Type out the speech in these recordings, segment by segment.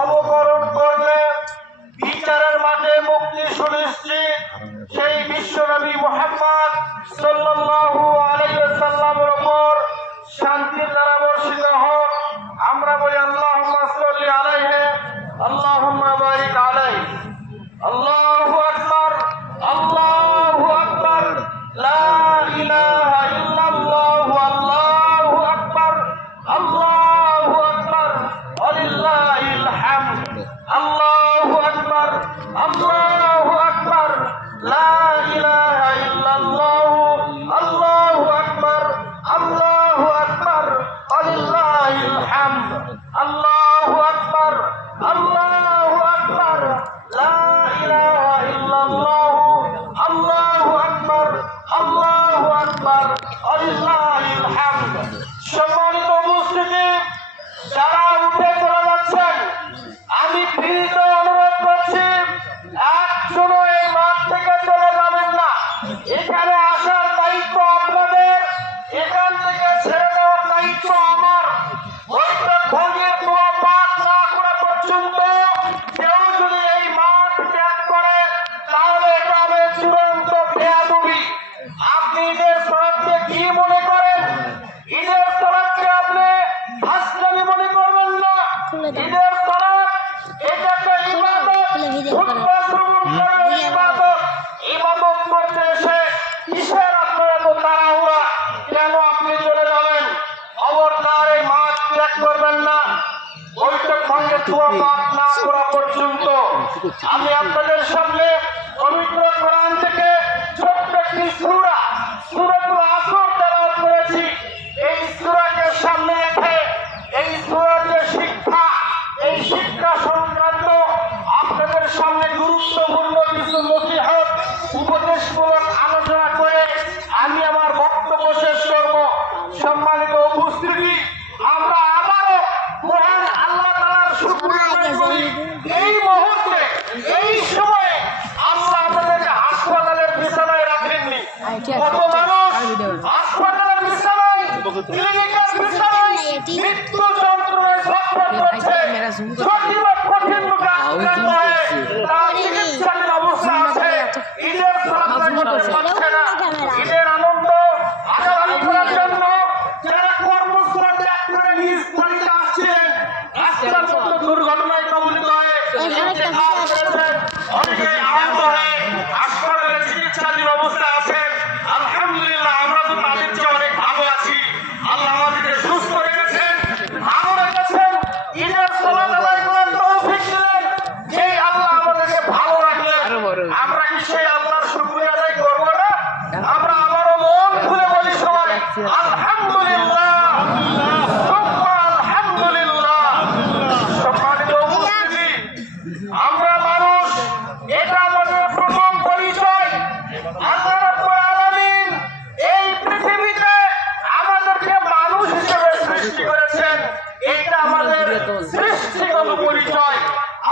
অবকরণ করলে বিচারের মাঠে মুক্তি সুনিশ্চিত সেই বিশ্বনবী মুহাম্মদ সাল্লাল্লাহু আলাইহি ওয়াসাল্লামের উপর শান্তির দ্বারা বর্ষিত হোক। আমরা বলি আল্লাহুম্মা সাল্লি আলাইহি আল্লাহুম্মা বারিক আলাইহি। আল্লাহু আকবার, আল্লাহু আকবার, লা ইলাহা ইল্লাল্লাহু, আল্লাহু আকবার, আল্লাহু আকবার, ওয়ালিল্লাহিল হামদ। আল্লাহু আকবার, আল্লাহু আকবার, লা ইলাহা ইল্লাল্লাহু, আল্লাহু আকবার, আল্লাহু আকবার, ওয়ালিল্লাহিল হামদ। আল্লাহু আকবার, আল্লাহু আকবার, লা ইলাহা ইল্লাল্লাহু, আল্লাহু আকবার, আল্লাহু আকবার, ওয়ালিল্লাহিল হামদ। সম্মানিত উপস্থিতি, যারা উঠে চলে যাচ্ছেন, আমি বিনীত অনুরোধ করছি, একজনও এই মাঠ থেকে চলে যাবেন না। এখানে আসার দায়িত্ব আপনাদের, এখান থেকে ছেড়ে দেওয়ার দায়িত্ব আমার। বৈঠক ভঙ্গে দোয়া পাঠ না করা পর্যন্ত কেউ যদি এই মাঠ ত্যাগ করে, তাহলে এটা হবে চূড়ান্ত বেয়াদবি। আপনি ঈদের সালাতকে কি মনে করেন? ঈদের সালাতকে আপনি হাসলামি মনে করবেন না। ঈদের সালাত এটা একটা ইবাদত, খুতবা শ্রবণ করা ইবাদত। ইবাদত করতে এসে কিসের আপনার এত তাড়াহুড়া? কেন আপনি চলে যাবেন? খবরদার এই মাঠ ত্যাগ করবেন না। বৈঠক ভঙ্গে দোয়া পাঠ না করা পর্যন্ত। আমি আপনাদের সামনে পবিত্র কোরআন থেকে ছোট্ট একটি সূরা, সূরাতুল আসর তেলাওয়াত করেছি। এই সূরাকে সামনে রেখে এই সূরার যে শিক্ষা, এই শিক্ষা সংক্রান্ত আপনাদের সামনে গুরুত্বপূর্ণ কিছু নসিহত, উপদেশমূলক আলোচনা করে আমি আমার বক্তব্য শেষ করব। সম্মানিত উপস্থিতি, আমরা আবারও মহান আল্লাহ তাআলার শুকরিয়া আদায় করি। এই মুহূর্তে, এই সময়ে আল্লাহ আমাদেরকে হাসপাতালের বিছানায় রাখেননি। কত মানুষ হাসপাতালের বিছানায়, ক্লিনিকের বিছানায় মৃত্যু যন্ত্রণায় ছটফট করছে। জটিল ও কঠিন রোগে আক্রান্ত হয়ে তারা চিকিৎসাধীন অবস্থা আছে। ঈদের সালাত করতে পারছে না। ঈদের আনন্দ আদায় করার জন্য যারা কর্মস্থল ত্যাগ করে নিজ বাড়িতে আসছিলেন, রাস্তার মধ্যে দুর্ঘটনায় কবলিত হয়ে অনেকে আহত হয়ে হাসপাতালে চিকিৎসাধীন অবস্থা আছেন। আলহামদুলিল্লাহ, আমরা তো তাদের চেয়ে অনেক ভালো আছি। আল্লাহ আমাদেরকে সুস্থ রেখেছেন, ভালো রেখেছেন, ঈদের সালাত আদায় করার তৌফিক দিলেন। যেই আল্লাহ আমাদেরকে ভালো রাখলেন, আমরা কি সেই আল্লাহর শুকরিয়া আদায় করবো না? আমরা আবারও মন খুলে বলি সবাই আলহামদুলিল্লাহ, সুবহান আলহামদুলিল্লাহ। সম্মানিত উপস্থিতি, আমরা মানুষ, এটা আমাদের প্রথম পরিচয়। আল্লাহ রাব্বুল আলামিন এই পৃথিবীতে আমাদেরকে মানুষ হিসেবে সৃষ্টি করেছেন। এটা আমাদের সৃষ্টিগত পরিচয়।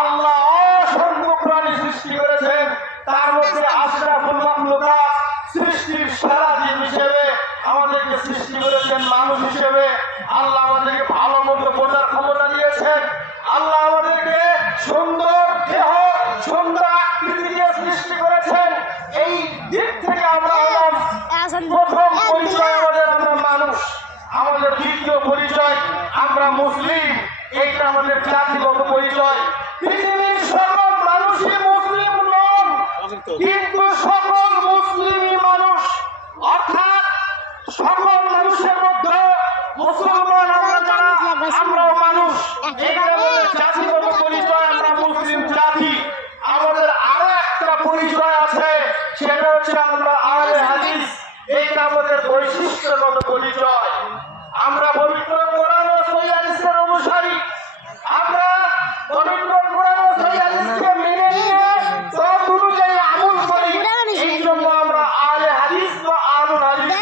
আল্লাহ অসংখ্য প্রাণী সৃষ্টি করেছেন, তার মধ্যে আশরাফুল মাখলুকাত, সৃষ্টির সেরা জীব হিসেবে আমাদেরকে সৃষ্টি করেছেন মানুষ হিসেবে। আল্লাহ আমাদেরকে ভালো মতো বোঝার ক্ষমতা দিয়েছেন। আল্লাহ আমাদেরকে সুন্দর দেহ, সুন্দর আকৃতি দিয়ে সৃষ্টি করেছেন। এই দিক থেকে আমরা হলাম প্রথম পরিচয় আমাদের, আমরা মানুষ। আমাদের দ্বিতীয় পরিচয় আমরা মুসলিম, এইটা আমাদের জাতিগত পরিচয়। পৃথিবীর সকল মানুষই মুসলিম নন, কিন্তু সকল মুসলিমই মানুষ। অর্থাৎ সকল মানুষের মধ্যে মুসলমান আমরা যারা, আমরাও মানুষ। এটা আমাদের জাতিগত পরিচয়, আমরা মুসলিম জাতি। আমাদের আরো একটা পরিচয় আছে, সেটা হচ্ছে আমরা আহলে হাদিস। এইটা আমাদের বৈশিষ্ট্যগত পরিচয়। আমরা পবিত্র কোরআন ও সহিহ হাদিসের অনুসারী। আমরা পবিত্র কোরআন ও সহিহ হাদিসকে মেনে নিয়ে তত অনুযায়ী আমল করি। এই জন্য আমরা আহলে হাদিস বা আহলুল হাদিস,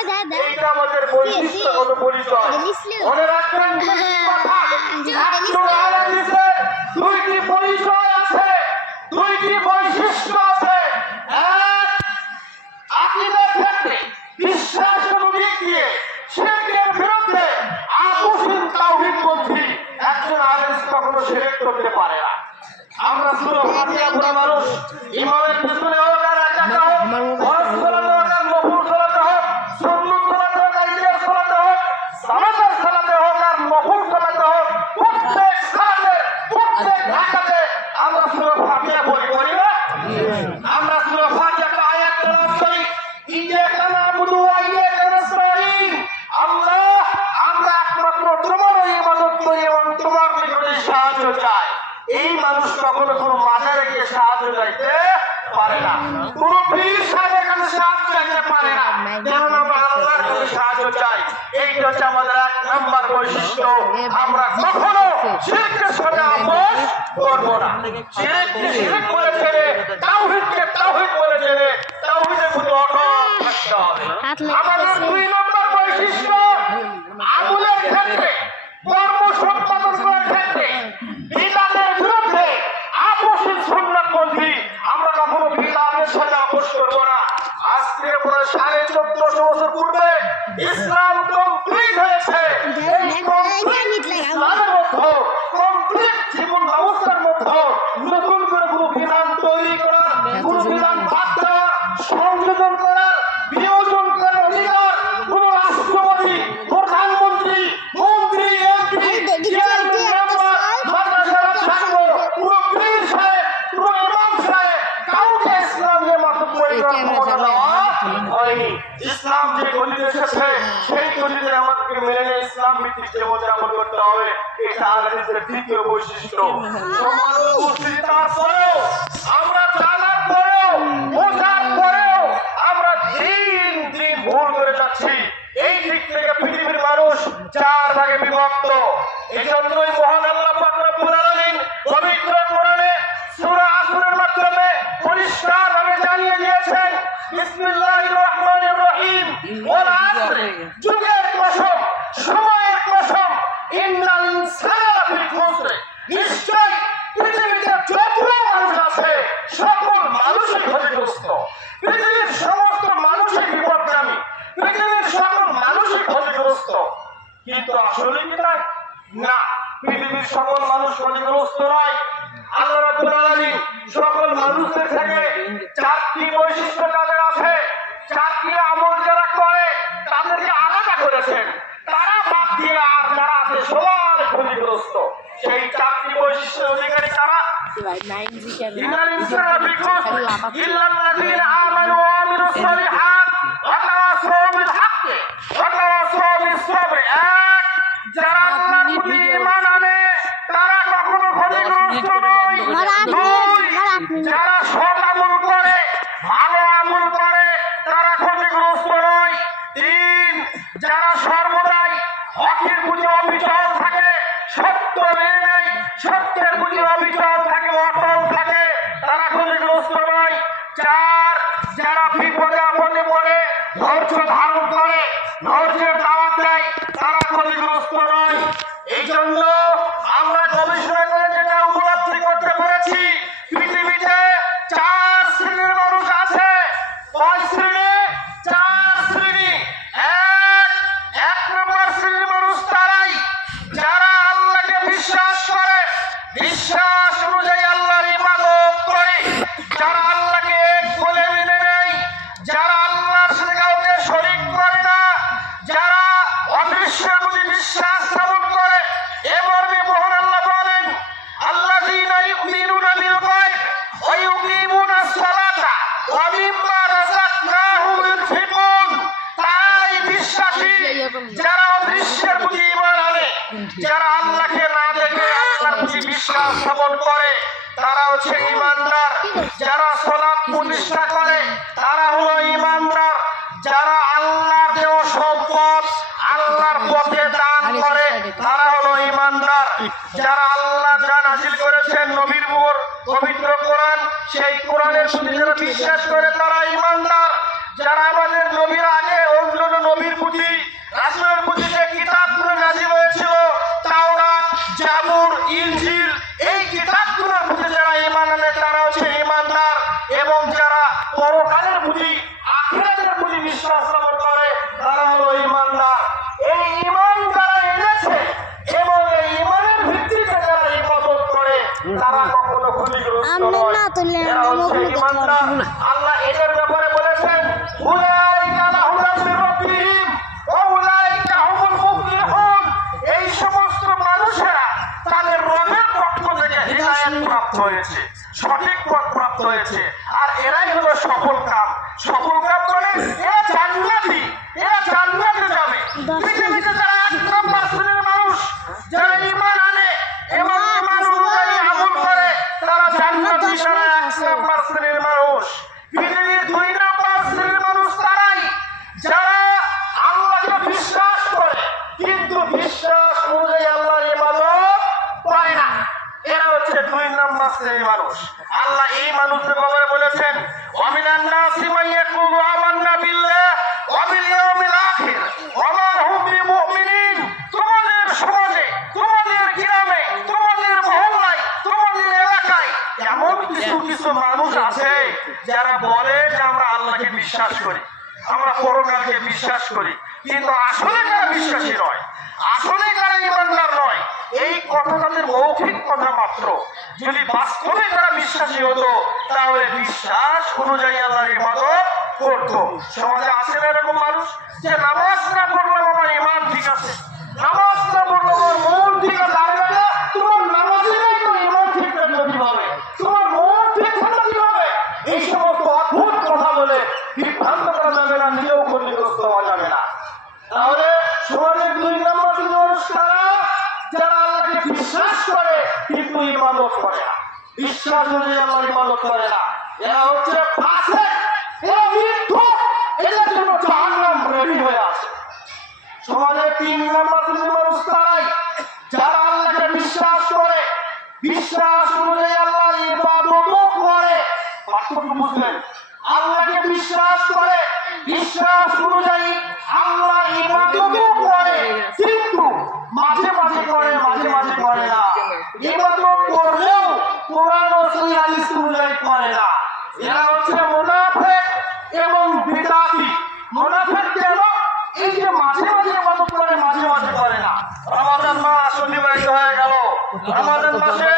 এইটা আমাদের বৈশিষ্ট্যগত পরিচয়। মনে রাখবেন কথা, একজন আহলে হাদিসের দুইটি পরিচয় আছে, দুইটি বৈশিষ্ট্য আছে। এক, আকীদার ক্ষেত্রে বিশ্বাসের দিক দিয়ে শিরকের বিরুদ্ধে আপোষহীন তাওহীদপন্থী একজন আহলে হাদিস কখনো শিরক করতে পারে না। আমরা সূরা ফাতিহা পড়া মানুষ, ইমামের পিছনে হোক আর একা হোক, ফরজ সালাতে হোক আর নফল সালাতে হোক, সুন্নাত সালাতে হোক আর ইতিহাস সালাতে হোক, সালাতের সালাতে হোক আর নফল সালাতে হোক, প্রত্যেক সালাতে প্রত্যেক রাকাতে আমরা সূরা ফাতিহা পড়ি না? আমরা সূরা ফাতিহার আয়াত তেলাওয়াত করি, ইয়্যাকা না'বুদু ওয়া ইয়্যাকা নাস্তাঈন। আল্লাহ, আমরা একমাত্র তোমারই ইবাদত করি এবং তোমার নিকটে সাহায্য চাই। এই মানুষ কখনো কোনো মাজারে গিয়ে সাহায্য চাইতে পারে না, কোনো পীর সাহেবের কাছে সাহায্য চাইতে পারে না, কারণ আমরা আল্লাহর কাছে সাহায্য চাই। এইটা হচ্ছে আমাদের 1 নাম্বার বৈশিষ্ট্য। আমরা কখনো শিরকের সাথে আপোষ করব না। শিরককে শিরক বলে ছেড়ে, তাওহীদকে তাওহীদ বলে ছেড়ে, তাওহীদের প্রতি অটল থাকতে হবে। আমাদের 2 নাম্বার বৈশিষ্ট্য, আমলের ক্ষেত্রে, কর্ম সম্পাদন করার ক্ষেত্রে বিদআতের বিরুদ্ধে আপোষহীন সুন্নাতপন্থী। আমরা কখনো বিদআতের সাথে আপোষ করব না। আজ থেকে প্রায় 1450 বছর পূর্বে ইসলাম কমপ্লিট হয়েছে। এই কমপ্লিট ইসলামের মধ্যে, কমপ্লিট জীবন ব্যবস্থার মধ্যে নতুন করে কোনো বিধান তৈরি করার, কোনো বিধান বাদ দেওয়ার, সংযোজন করার, বিয়োজন করার অধিকার কোনো রাষ্ট্রপতি, প্রধানমন্ত্রী, মন্ত্রী, এমপি, চেয়ারম্যান, মেম্বার, মাদ্রাসার ছাত্র, কোনো পীর সাহেব, কোনো ইমাম সাহেব, কাউকে ইসলাম নিয়ে মত পরিবর্তন ক্ষমতা দেওয়া হয়নি। ইসলাম যে গলিতে এসেছে সেই গলিতে আমাদেরকে মেনে নিয়ে ইসলাম ভিত্তিক জীবনযাপন করতে হবে। এটা আহলে দ্বিতীয় বৈশিষ্ট্য। সমাজ উপস্থিতি তারপরেও, আমরা জানার পরেও, বোঝার পরেও আমরা দিন দিন ভুল করে যাচ্ছি। এই দিক থেকে পৃথিবীর মানুষ 4 ভাগে বিভক্ত। এজন্যই মহান আল্লাহ পাক রব্বুল আলামিন পবিত্র কোরআনে সূরা আসরের মাধ্যমে পরিষ্কারভাবে জানিয়ে দিয়েছেন, বিসমিল্লাহির রহমানির রহিম, ওয়াল আসর, যুগের কসম, সময়ের কসম, ইন্নাল ইনসানা লাফি খুসর। নিশ্চয় পৃথিবীতে যত মানুষ আছে সকল মানুষই ক্ষতিগ্রস্ত। পৃথিবীর সমস্ত মানুষই বিপদগামী, পৃথিবীর সকল মানুষই ক্ষতিগ্রস্ত। কিন্তু আসলে কি তাই? না, পৃথিবীর সকল মানুষ ক্ষতিগ্রস্ত নয়। আল্লাহ রাব্বুল আলামিন সকল মানুষদের থেকে 4টি বৈশিষ্ট্য তাদের আছে, 4টি আমল যারা করে তাদেরকে আলাদা করেছেন। তারা বাদ দিয়ে আর যারা আছে সবাই ক্ষতিগ্রস্ত। সেই 4টি বৈশিষ্ট্যের অধিকারী তারা, ইন্নাল ইনসানা লাফি খুসর ইল্লাল্লাযীনা আমানু ওয়া আমিলুস সালিহাত ওয়া তাওয়াসাউ বিল হাক্কি ওয়া তাওয়াসাউ বিস সাবর। যারা আল্লাহর প্রতি ঈমান আনে তারা কখনো ক্ষতিগ্রস্ত নয়। 2, যারা সৎ আমল করে, ভালো আমল করে তারা ক্ষতিগ্রস্ত নয়। 3, যারা সর্বদাই হকের প্রতি অবিচল থাকে, সত্য মেনে নেয়, সত্যের প্রতি অবিচল থাকে, অটল থাকে, তারা ক্ষতিগ্রস্ত নয়। 4, যারা বিপদে আপদে পড়ে ধৈর্য ধারণ করে, ধৈর্যের দাওয়াত দেয়, তারা ক্ষতিগ্রস্ত নয়। এই জন্য আমরা গবেষণা করে যেটা উপলব্ধি করতে পেরেছি, পৃথিবীতে 4 শ্রেণীর মানুষ আছে। 5 শ্রেণী, 4 শ্রেণী। এক নম্বর শ্রেণীর মানুষ তারাই যারা আল্লাহকে বিশ্বাস করে, বিশ্বাস অনুযায়ী আল্লাহর ইবাদত করে, যারা আল্লাহকে এক বলে মেনে নেয়, যারা আল্লাহর সাথে কাউকে শরীক করে না, যারা অদৃশ্যের প্রতি বিশ্বাস স্থাপন করে। এ মর্মে মহান আল্লাহ বলেন, আল্লাযীনা ইউমিনুনা বিল গায়ব ওয়া ইউকিমুনাস সালাতা ওয়া মিম্মা রাযাকনাহুম ইউনফিকুন। তাই বিশ্বাসী যারা অদৃশ্যের প্রতি ঈমান আনে, যারা আল্লাহকে না দেখে আল্লাহর প্রতি বিশ্বাস স্থাপন করে, তারা হচ্ছে ঈমানদার। যারা সালাত প্রতিষ্ঠা করে তারা হলো ঈমানদার। যারা আল্লাহর দেওয়া সম্পদ আল্লাহর পথে দান করে তারা হলো ঈমানদার। যারা আল্লাহ যা নাযিল করেছেন নবীর উপর পবিত্র কোরআন, সেই কোরআনের প্রতি যারা বিশ্বাস করে তারা ঈমানদার। যারা আমাদের নবীর আগে অন্য নবীর প্রতি, রাসূলের প্রতি যে কিতাবগুলো নাযিল হয়েছিল, তাওরাত, জাবুর, ইনজিল, এই কিতাবগুলোর প্রতি যারা ঈমান আনে তারা হচ্ছে ঈমানদার। এবং যারা পরকালের প্রতি, আখিরাতের প্রতি বিশ্বাস স্থাপন করে তারা হলো ঈমানদার। এই ঈমান যারা এনেছে এবং এই ঈমানের ভিত্তিতে যারা ইবাদত তারা কখনো ক্ষতিগ্রস্ত আমরা নয়। না তুললে এরা হচ্ছে ঈমানদার। আল্লাহ এদের ব্যাপারে বলেছেন, উলাইকা লাহুম মির রাব্বিহিম ওয়া উলাইকা হুমুল মুফলিহুন। এই সমস্ত মানুষেরা তাদের রবের পক্ষ থেকে হিদায়াত প্রাপ্ত হয়েছে, সঠিক পথ প্রাপ্ত হয়েছে, আর এরাই হলো সফল কাম। সফল কাম মানে এরা জান্নাতি, এরা জান্নাতে যাবে। পৃথিবীতে যারা 1 নম্বর শ্রেণীর মানুষ, যারা ঈমান আনে এবং ঈমান অনুযায়ী আমল করে, তারা জান্নাতি, যারা 1 নম্বর শ্রেণীর মানুষ। পৃথিবীর 2 নম্বর শ্রেণীর মানুষ তারাই যারা আল্লাহকে বিশ্বাস করে কিন্তু বিশ্বাস অনুযায়ী আল্লাহর ইবাদত করে না। এরা হচ্ছে 2 নম্বর শ্রেণীর মানুষ। আল্লাহ এই মানুষদের ব্যাপারে বলেছেন, ওয়া মিনান নাসি মান ইয়াকুলু আমান্না বিল্লাহ ওয়া বিল ইয়াউমিল আখির ওয়া মা হুম বিমুমিনিন। তোমাদের সমাজে, তোমাদের গ্রামে, তোমাদের মহল্লায়, তোমাদের এলাকায় এমন কিছু কিছু মানুষ আছে যারা বলে যে আমরা আল্লাহকে বিশ্বাস করি, আমরা পরকালকে বিশ্বাস করি, কিন্তু আসলে তারা বিশ্বাসী নয়, আসলে তারা ইমানদার নয়। এই কথা তাদের মৌখিক কথা মাত্র। যদি বাস্তবে তারা বিশ্বাসী হতো তাহলে বিশ্বাস অনুযায়ী আল্লাহর ইবাদত করতো। সমাজে আছে না এরকম মানুষ যে নামাজ না পড়লাম আমার ইমান ঠিক আছে, নামাজ না পড়লাম আমার মন ঠিক আছে। আর বেটা, তোমার নামাজই নাই তো ইমান ঠিক থাকবে কিভাবে, তোমার মন ঠিক থাকবে কিভাবে? এই সমস্ত অদ্ভুত কথা বলে বিভ্রান্ত করা যাবে না, নিজেও ক্ষতিগ্রস্ত হওয়া যাবে না। তাহলে সমাজের 2 নম্বর মানুষ তারা যারা আল্লাহকে বিশ্বাস করে কিন্তু ইবাদত করে না, বিশ্বাস অনুযায়ী আল্লাহর ইবাদত করে না। এরা হচ্ছে ফাসিক, এরা মিথ্যুক, এদের জন্য জাহান্নাম রেডি হয়ে আছে। সমাজের 3 নম্বর মানুষ তারাই যারা আল্লাহকে বিশ্বাস করে, বিশ্বাস অনুযায়ী আল্লাহর ইবাদতও করে। পার্থক্য বুঝলেন? আল্লাহকে বিশ্বাস করে, বিশ্বাস অনুযায়ী আল্লাহর ইবাদতও করে, কিন্তু মাঝে মাঝে করে, মাঝে মাঝে করে না। ইবাদত করলেও কোরআন ও সহিহ হাদিস অনুযায়ী করে না। এরা হচ্ছে মুনাফিক এবং বিদআতি। মুনাফিক কেন? এই যে মাঝে মাঝে ইবাদত করে, মাঝে মাঝে করে না। রমাদান মাস অতিবাহিত হয়ে গেল, রমাদান মাসে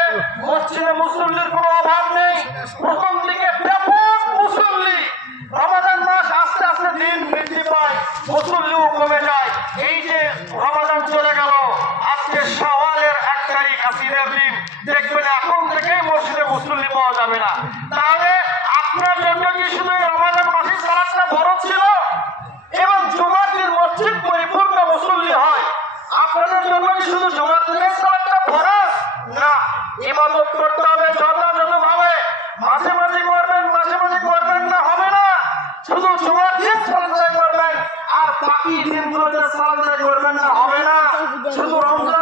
মসজিদে মুসল্লির কোনো অভাব নেই, প্রথম দিকে ব্যাপক মুসল্লি। রমাদান মাস আস্তে আস্তে দিন বৃদ্ধি পায়, মুসল্লিও কমে যায়। এই যে রমাদান চলে গেল, আজকে শাওয়ালের 1 তারিখ, ঈদের দিন, দেখবেন এখন থেকেই মসজিদে মুসল্লি পাওয়া যাবে না। তাহলে আপনার জন্য কি শুধু রমাদান মাসের সালাতটা বড় ছিল এবং জুমার দিন মসজিদ পরিপূর্ণ মুসল্লি হয়? আপনাদের জন্য কি শুধু জুমার দিনের সালাতটা ফরজ? না, ইবাদত করতে হবে যথাযথভাবে। মাঝে মাঝে করবেন, মাঝে মাঝে করবেন না, হবে না। শুধু জুমার দিন সালাত আদায় করবেন আর বাকি দিনগুলোতে সালাত আদায় করবেন না, হবে না। শুধু রমজান